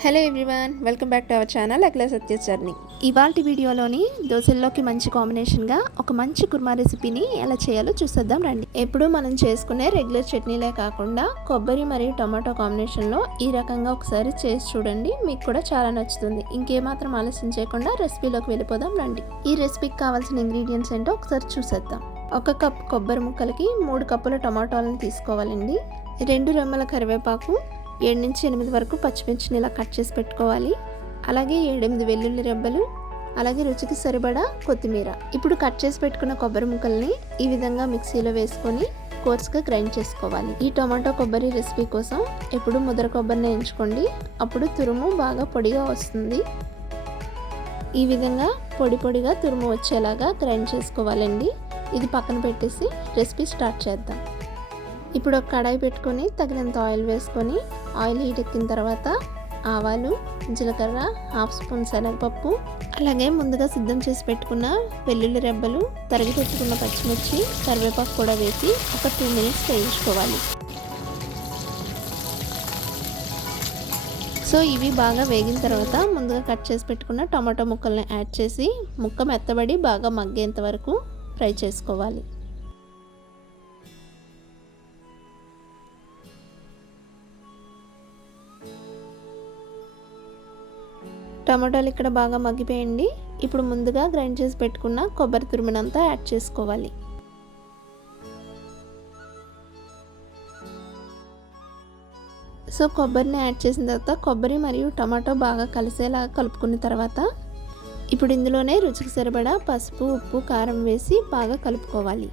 Hello everyone, welcome back to our channel Akhila Satya journey. ఇవాల్టి వీడియోలోని దోశల్లోకి మంచి కాంబినేషన్గా ఒక మంచి కుర్మా రెసిపీని ఎలా చేయాలో చూసేద్దాం రండి. ఎప్పుడు మనం చేసుకునే రెగ్యులర్ చట్నీలే కాకుండా కొబ్బరి మరియు టమాటో కాంబినేషన్లో ఈ రకంగా ఒకసారి చేసి చూడండి, మీకు కూడా చాలా నచ్చుతుంది. ఇంకేమాత్రం ఆలస్యం చేయకుండా రెసిపీలోకి వెళ్ళిపోదాం రండి. ఈ రెసిపీకి కావాల్సిన ఇంగ్రీడియంట్స్ ఏంటో ఒకసారి చూసేద్దాం. 1 కప్ కొబ్బరి ముక్కలకి 3 కప్పుల టమాటాలను తీసుకోవాలండి. 2 రెమ్మల కరివేపాకు, 7 నుంచి 8 వరకు పచ్చిమిర్చిని ఇలా కట్ చేసి పెట్టుకోవాలి. అలాగే 7-8 వెల్లుల్లి రెబ్బలు, అలాగే రుచికి సరిపడా కొత్తిమీర. ఇప్పుడు కట్ చేసి పెట్టుకున్న కొబ్బరి ముక్కల్ని ఈ విధంగా మిక్సీలో వేసుకొని కోర్స్గా గ్రైండ్ చేసుకోవాలి. ఈ టొమాటో కొబ్బరి రెసిపీ కోసం ఎప్పుడు ముద్ర కొబ్బరిని ఎంచుకోండి, అప్పుడు తురుము బాగా పొడిగా వస్తుంది. ఈ విధంగా పొడి పొడిగా తురుము వచ్చేలాగా గ్రైండ్ చేసుకోవాలండి. ఇది పక్కన పెట్టేసి రెసిపీ స్టార్ట్ చేద్దాం. ఇప్పుడు ఒక కడాయి పెట్టుకొని తగినంత ఆయిల్ వేసుకొని ఆయిల్ హీట్ ఎక్కిన తర్వాత ఆవాలు, జీలకర్ర, 1/2 స్పూన్ శనగపప్పు, అలాగే ముందుగా సిద్ధం చేసి పెట్టుకున్న వెల్లుల్లి రెబ్బలు, తరిగి పెట్టుకున్న పచ్చిమిర్చి, కరివేపాకు కూడా వేసి ఒక 2 మినిట్స్ వేయించుకోవాలి. సో ఇవి బాగా వేగిన తర్వాత ముందుగా కట్ చేసి పెట్టుకున్న టమాటో ముక్కల్ని యాడ్ చేసి ముక్క మెత్తబడి బాగా మగ్గేంత వరకు ఫ్రై చేసుకోవాలి. టమాటాలు ఇక్కడ బాగా మగ్గిపోయండి. ఇప్పుడు ముందుగా గ్రైండ్ చేసి పెట్టుకున్న కొబ్బరి తురుమునంతా యాడ్ చేసుకోవాలి. సో కొబ్బరిని యాడ్ చేసిన తర్వాత కొబ్బరి మరియు టమాటో బాగా కలిసేలా కలుపుకున్న తర్వాత ఇప్పుడు ఇందులోనే రుచికి సరిపడా పసుపు, ఉప్పు, కారం వేసి బాగా కలుపుకోవాలి.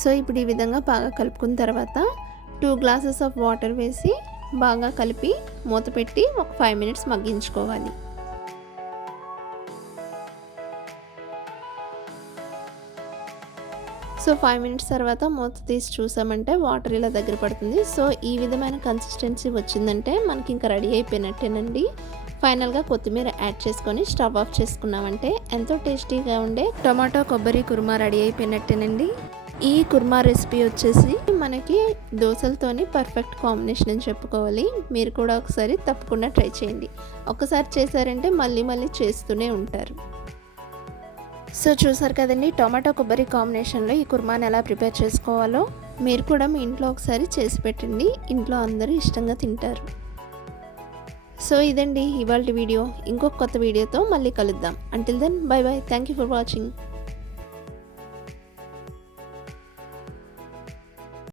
సో ఇప్పుడు ఈ విధంగా బాగా కలుపుకున్న తర్వాత 2 గ్లాసెస్ ఆఫ్ వాటర్ వేసి బాగా కలిపి మూత పెట్టి ఒక 5 మినిట్స్ మగ్గించుకోవాలి. సో 5 మినిట్స్ తర్వాత మూత తీసి చూసామంటే వాటర్ ఇలా దగ్గర పడుతుంది. సో ఈ విధమైన కన్సిస్టెన్సీ వచ్చిందంటే మనకి ఇంకా రెడీ అయిపోయినట్టేనండి. ఫైనల్గా కొత్తిమీర యాడ్ చేసుకొని స్టవ్ ఆఫ్ చేసుకున్నామంటే ఎంతో టేస్టీగా ఉండే టొమాటో కొబ్బరి కుర్మా రెడీ అయిపోయినట్టేనండి. ఈ కుర్మా రెసిపీ వచ్చేసి మనకి దోశలతోని పర్ఫెక్ట్ కాంబినేషన్ అని చెప్పుకోవాలి. మీరు కూడా ఒకసారి తప్పకుండా ట్రై చేయండి. ఒకసారి చేశారంటే మళ్ళీ మళ్ళీ చేస్తూనే ఉంటారు. సో చూసారు కదండి, టొమాటో కొబ్బరి కాంబినేషన్లో ఈ కుర్మాని ఎలా ప్రిపేర్ చేసుకోవాలో మీరు కూడా మీ ఇంట్లో ఒకసారి చేసి పెట్టండి. ఇంట్లో అందరూ ఇష్టంగా తింటారు. సో ఇదండి ఇవాల్టి వీడియో. ఇంకొక కొత్త వీడియోతో మళ్ళీ కలుద్దాం. Until then bye bye. Thank you for watching.